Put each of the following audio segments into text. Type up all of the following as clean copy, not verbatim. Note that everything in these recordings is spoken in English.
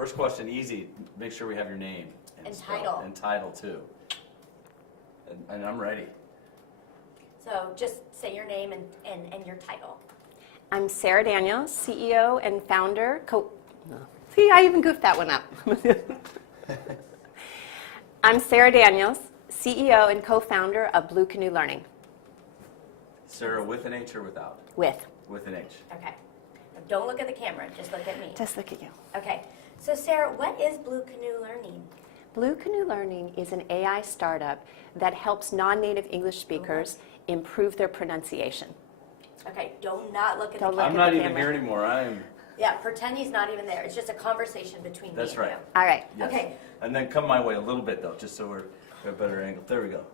First question, easy. Make sure we have your name. And title. And title, too. And I'm ready. So just say your name and your title. I'm Sarah Daniels, CEO and founder. See, I even goofed that one up. I'm Sarah Daniels, CEO and co-founder of Blue Canoe Learning. Sarah, with an H or without? With. With an H. Okay. Now don't look at the camera, just look at me. Just look at you. Okay. So Sarah, what is Blue Canoe Learning? Blue Canoe Learning is an AI startup that helps non-native English speakers improve their pronunciation. Okay, do not look at the Don't camera. look I'm not the even camera. here anymore. I am. Yeah, pretend he's not even there. It's just a conversation between That's me and right. you. All right. Yes. Okay. And then come my way a little bit, though, just so we're at a better angle. There we go.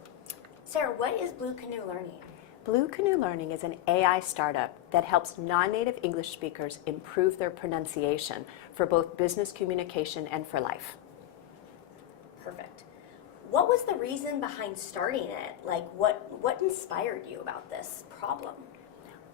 Sarah, what is Blue Canoe Learning? Blue Canoe Learning is an AI startup that helps non-native English speakers improve their pronunciation for both business communication and for life. Perfect. What was the reason behind starting it? Like, what inspired you about this problem?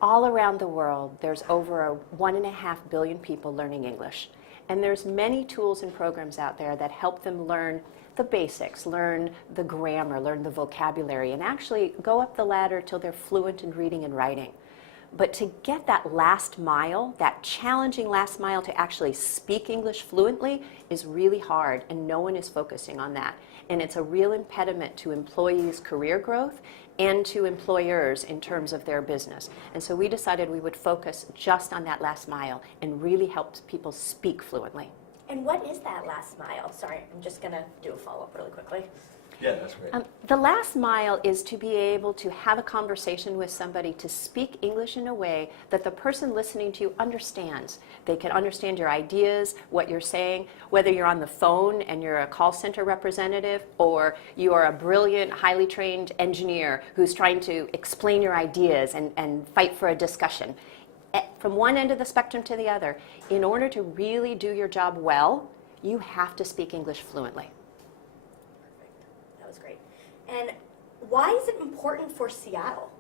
All around the world, there's over 1.5 billion people learning English. And there's many tools and programs out there that help them learn the basics, learn the grammar, learn the vocabulary, and actually go up the ladder till they're fluent in reading and writing. But to get that last mile, that challenging last mile to actually speak English fluently is really hard, and no one is focusing on that. And it's a real impediment to employees' career growth and to employers in terms of their business. And so we decided we would focus just on that last mile and really help people speak fluently. And what is that last mile? Sorry, I'm just going to do a follow-up really quickly. Yeah, that's great. The last mile is to be able to have a conversation with somebody, to speak English in a way that the person listening to you understands. They can understand your ideas, what you're saying, whether you're on the phone and you're a call center representative, or you are a brilliant, highly trained engineer who's trying to explain your ideas and fight for a discussion. From one end of the spectrum to the other, in order to really do your job well, you have to speak English fluently. That was great. And why is it important for Seattle?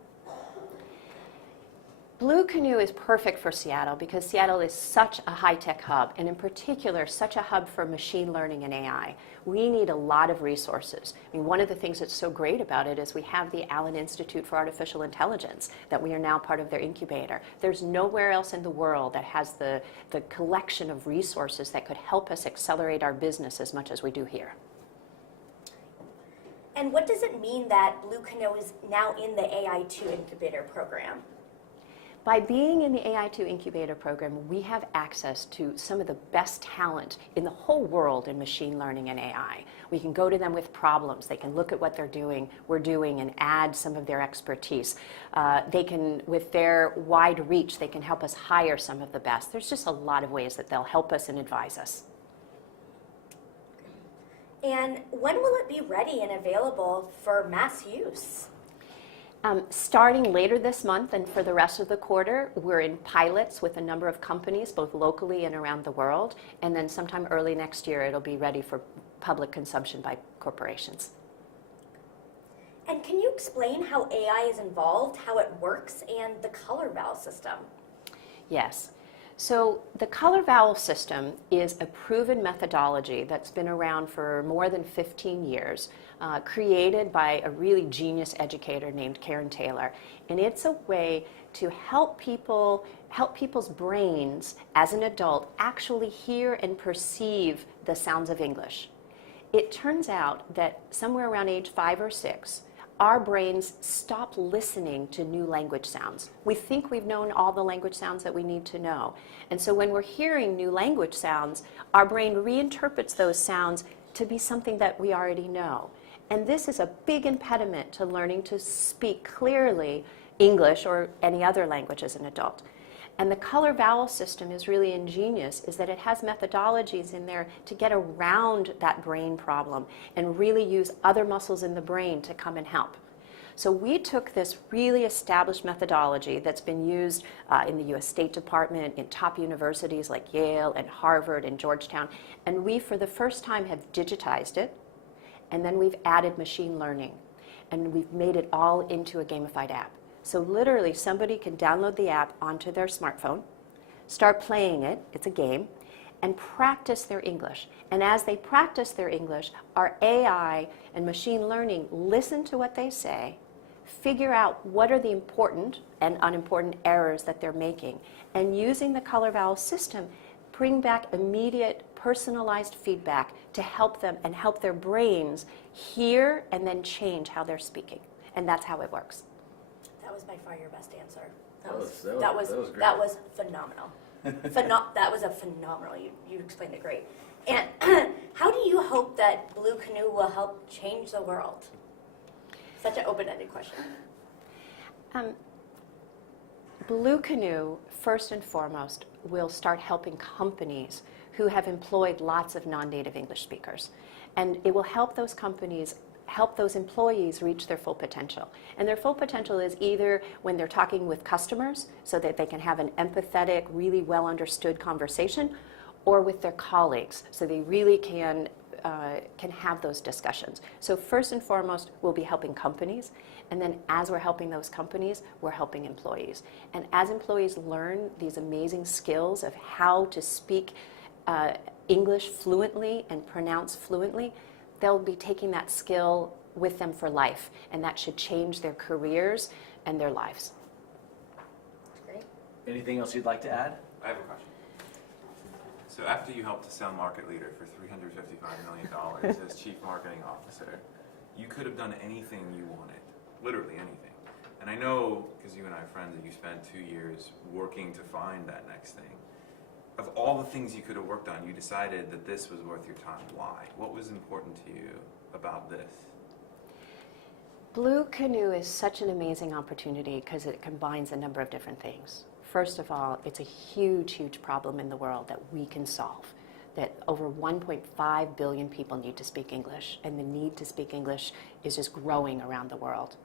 Blue Canoe is perfect for Seattle because Seattle is such a high-tech hub, and in particular, such a hub for machine learning and AI. We need a lot of resources. I mean, one of the things that's so great about it is we have the Allen Institute for Artificial Intelligence that we are now part of their incubator. There's nowhere else in the world that has the collection of resources that could help us accelerate our business as much as we do here. And what does it mean that Blue Canoe is now in the AI2 incubator program? By being in the AI2 incubator program, we have access to some of the best talent in the whole world in machine learning and AI. We can go to them with problems. They can look at what we're doing, and add some of their expertise. They can, with their wide reach, they can help us hire some of the best. There's just a lot of ways that they'll help us and advise us. And when will it be ready and available for mass use? Starting later this month and for the rest of the quarter, we're in pilots with a number of companies, both locally and around the world. And then sometime early next year, it'll be ready for public consumption by corporations. And can you explain how AI is involved, how it works, and the color vowel system? Yes. So the color vowel system is a proven methodology that's been around for more than 15 years, created by a really genius educator named Karen Taylor. And it's a way to help people's brains as an adult actually hear and perceive the sounds of English. It turns out that somewhere around age 5 or 6, our brains stop listening to new language sounds. We think we've known all the language sounds that we need to know. And so when we're hearing new language sounds, our brain reinterprets those sounds to be something that we already know. And this is a big impediment to learning to speak clearly English or any other language as an adult. And the color vowel system is really ingenious, is that it has methodologies in there to get around that brain problem and really use other muscles in the brain to come and help. So we took this really established methodology that's been used in the US State Department, in top universities like Yale and Harvard and Georgetown, and we for the first time have digitized it, and then we've added machine learning, and we've made it all into a gamified app. So literally somebody can download the app onto their smartphone, start playing it, it's a game, and practice their English. And as they practice their English, our AI and machine learning listen to what they say, figure out what are the important and unimportant errors that they're making, and using the color vowel system, bring back immediate personalized feedback to help them and help their brains hear and then change how they're speaking. And that's how it works. That was by far your best answer. That was great. That was phenomenal. That was a phenomenal. You explained it great. And how do you hope that Blue Canoe will help change the world? Such an open-ended question. Blue Canoe, first and foremost, will start helping companies who have employed lots of non-native English speakers. And it will help those companies, help those employees reach their full potential. And their full potential is either when they're talking with customers so that they can have an empathetic, really well understood conversation, or with their colleagues so they really can have those discussions. So first and foremost, we'll be helping companies, and then as we're helping those companies, we're helping employees. And as employees learn these amazing skills of how to speak English fluently and pronounce fluently, they'll be taking that skill with them for life, and that should change their careers and their lives. Great. Anything else you'd like to add? I have a question. So after you helped to sell Market Leader for $355 million as Chief Marketing Officer, you could have done anything you wanted, literally anything. And I know, because you and I are friends, that you spent 2 years working to find that next thing. Of all the things you could have worked on, you decided that this was worth your time. Why? What was important to you about this? Blue Canoe is such an amazing opportunity because it combines a number of different things. First of all, it's a huge, huge problem in the world that we can solve. That over 1.5 billion people need to speak English, and the need to speak English is just growing around the world.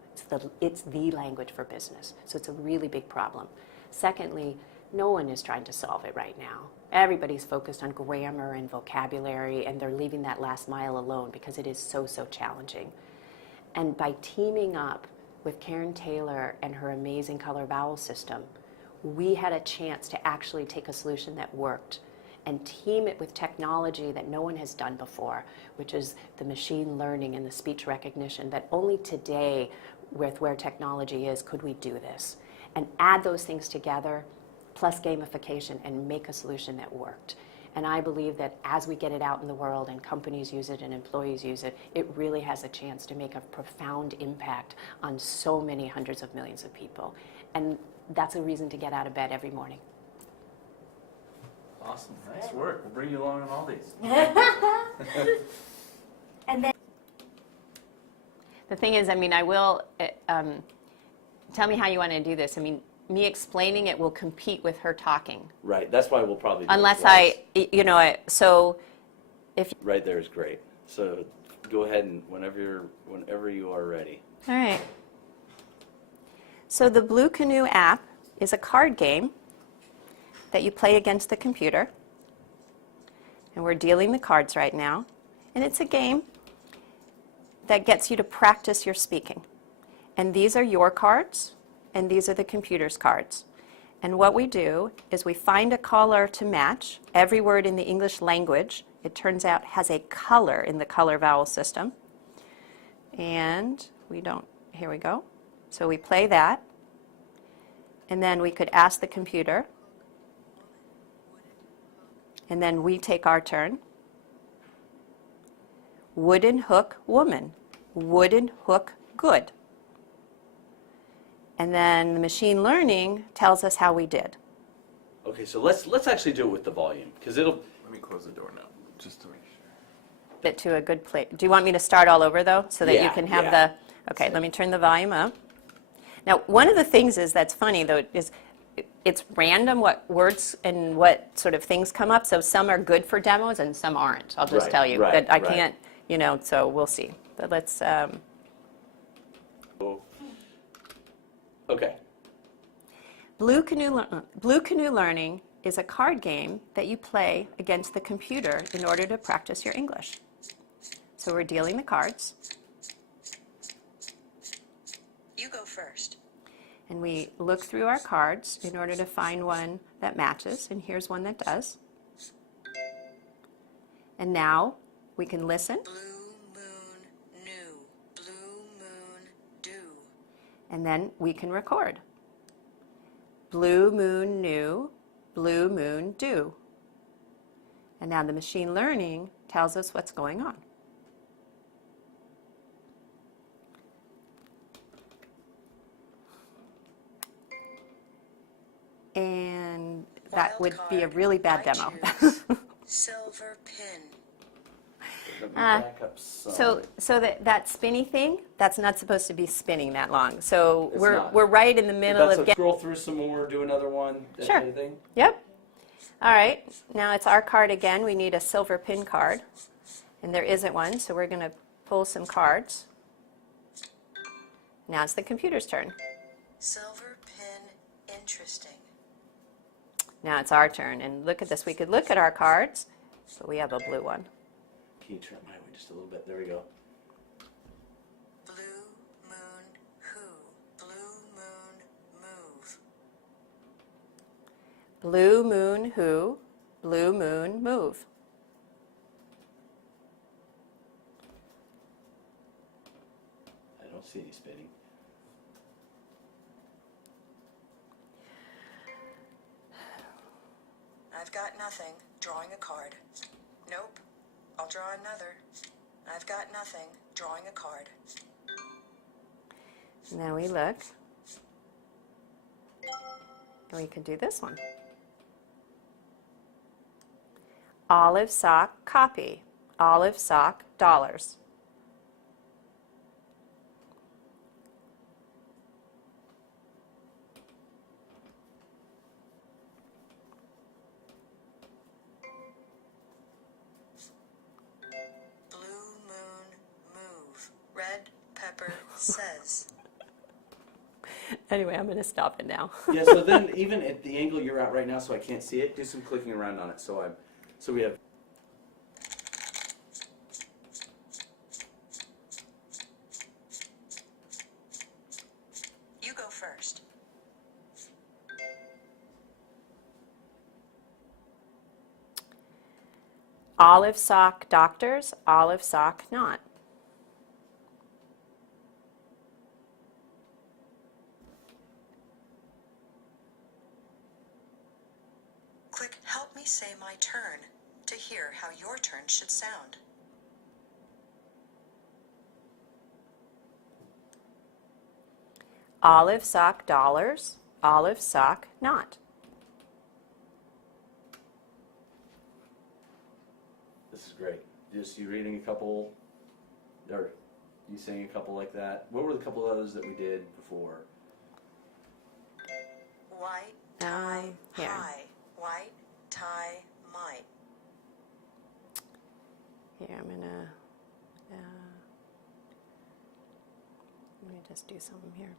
It's the language for business, so it's a really big problem. Secondly, no one is trying to solve it right now. Everybody's focused on grammar and vocabulary, and they're leaving that last mile alone because it is so, so challenging. And by teaming up with Karen Taylor and her amazing color vowel system, we had a chance to actually take a solution that worked and team it with technology that no one has done before, which is the machine learning and the speech recognition that only today, with where technology is, could we do this. And add those things together, plus gamification, and make a solution that worked. And I believe that as we get it out in the world and companies use it and employees use it, it really has a chance to make a profound impact on so many hundreds of millions of people. And that's a reason to get out of bed every morning. Awesome. Nice work. We'll bring you along on all these. And then The thing is, I mean, I will, tell me how you want to do this. I mean, me explaining it will compete with her talking. Right, that's why we'll probably do Unless it twice. so if... Right there is great. So go ahead and whenever you are ready. All right. So the Blue Canoe app is a card game that you play against the computer. And we're dealing the cards right now. And it's a game that gets you to practice your speaking. And these are your cards, and these are the computer's cards. And what we do is we find a color to match. Every word in the English language, it turns out, has a color in the color vowel system. And here we go. So we play that, and then we could ask the computer, and then we take our turn. Wooden hook woman, wooden hook good. And then the machine learning tells us how we did. Okay, so let's actually do it with the volume, because it'll... Let me close the door now, just to make sure. It to a good place. Do you want me to start all over though, so that you Yeah, can have yeah. Okay, let me turn the volume up. Now, one of the things that's funny though is it's random what words and what sort of things come up. So some are good for demos and some aren't. I'll just Right, tell you right, that I right. can't, so we'll see. But let's. Okay. Blue Canoe Learning is a card game that you play against the computer in order to practice your English. So we're dealing the cards. You go first. And we look through our cards in order to find one that matches, and here's one that does. And now we can listen, Blue moon new. Blue moon dew. and then we can record. Blue moon new, blue moon dew. And now the machine learning tells us what's going on. And that would be a Wildcard, really bad I demo. choose silver pin. Let me back up some. So that spinny thing, that's not supposed to be spinning that long. So It's we're not. we're right in the middle That's of a getting. scroll through some more, do another one, that Sure. kind of thing. Yep. All right. Now it's our card again. We need a silver pin card, and there isn't one, so we're going to pull some cards. Now it's the computer's turn. Silver pin interesting. Now it's our turn, and look at this. We could look at our cards, but we have a blue one. Can you turn my way just a little bit? There we go. Blue moon who. Blue moon move. Blue moon who? Blue moon move. I don't see any spinning. I've got nothing. Drawing a card. Nope. I'll draw another. I've got nothing. Drawing a card. And then we look, and we can do this one. Olive sock copy. Olive sock dollars. Blue moon move. Red pepper says. Anyway, I'm going to stop it now. Yeah, so then even at the angle you're at right now, so I can't see it, do some clicking around on it. So we have You go first. Olive sock doctors, olive sock not. Click Help Me Say My Turn to hear how your turn should sound. Olive sock dollars, olive sock not. This is great. Just you reading a couple, or you saying a couple like that. What were the couple others that we did before? White tie Here. high. White tie might. Here, I'm going to, let me just do something here.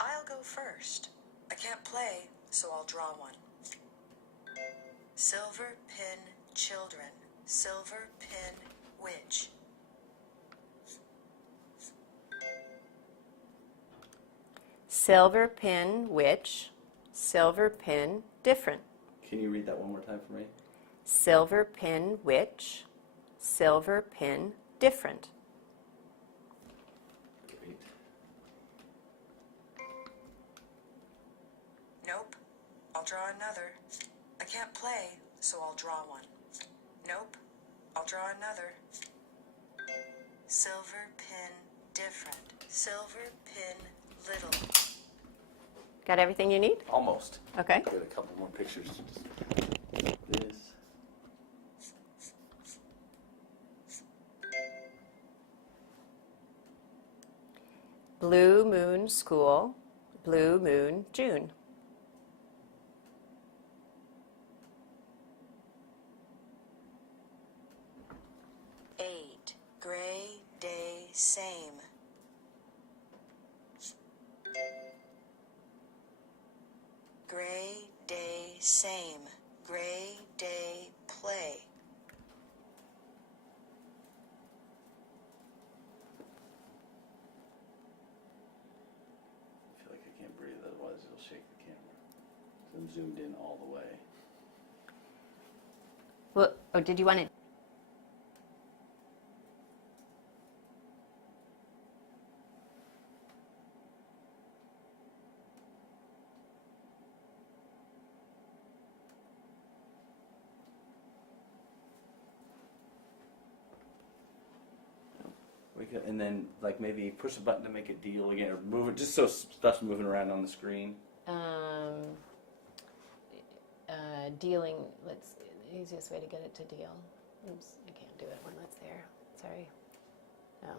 I'll go first. I can't play, so I'll draw one. Silver pin children. Silver pin witch. Silver pin witch, silver pin different. Can you read that one more time for me? Silver pin witch, silver pin different. Great. Nope. I'll draw another. I can't play, so I'll draw one. Nope. I'll draw another. Silver pin different. Silver pin little. Got everything you need? Almost. Okay. Got a couple more pictures. This. Blue moon school, blue moon June. Eight. Gray day same. Gray day same. Gray day play. them zoomed in all the way. Well, or did you want it? We could, and then like maybe push a button to make a deal again, or move it just so stuff's moving around on the screen. Dealing, the easiest way to get it to deal. Oops, I can't do it when that's there. Sorry. No.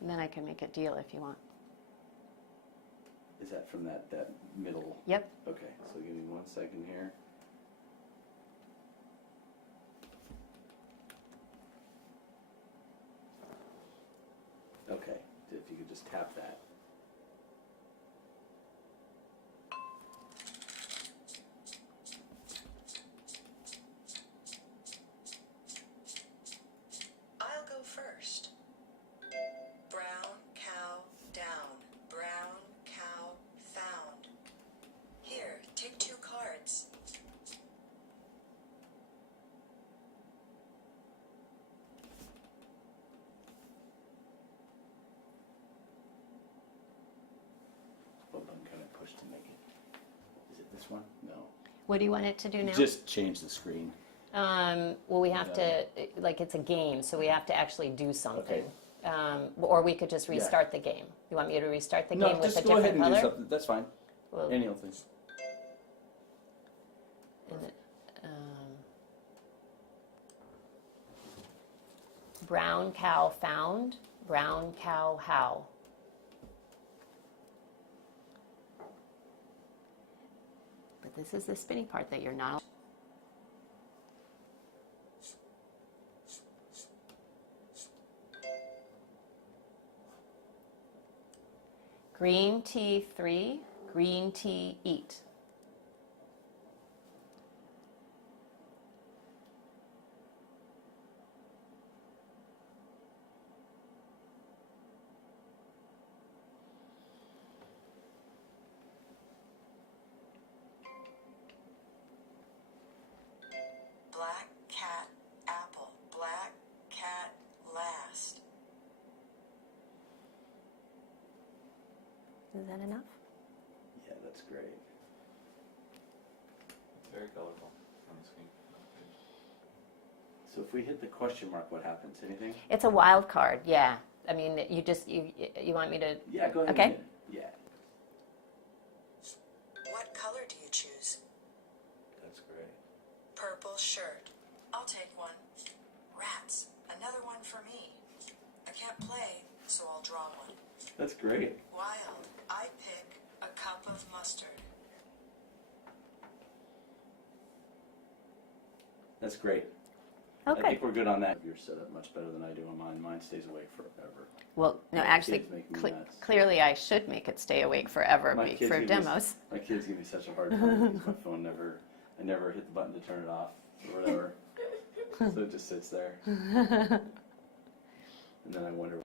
And then I can make it deal if you want. Is that from that middle? Yep. Okay, so give me 1 second here. Okay, if you could just tap that. I'll go first. Brown cow down. Brown cow found. Here, take 2 cards. What button can I push to make it? Is it this one? No. What do you want it to do now? Just change the screen. Well, we have to, like, it's a game, so we have to actually do something. Okay. Or we could just restart the game. You want me to restart the No, game with a just go ahead different and do color? something. That's fine. Well, Any old thing. and it, brown cow found, brown cow how. But this is the spinny part that you're not. Green tea 3, green tea eat. Black cat apple. Black cat last. Is that enough? Yeah, that's great. It's very colorful on the screen. So if we hit the question mark, what happens? Anything? It's a wild card, yeah. I mean, you want me to? Yeah, go ahead. Okay. And hit it. Yeah, What color do you choose? that's great. Purple shirt. I'll take one. Rats. Another one for me. I can't play, so I'll draw one. That's great. Wild. I pick a cup of mustard. That's great. Okay. I think we're good on that. You're set up much better than I do on mine. Mine stays awake forever. Well, no, My actually, kids make me nuts. clearly I should make it stay awake forever My kids for give me demos. My kids give me such a hard time because my phone I never hit the button to turn it off or whatever. So it just sits there. And then I wonder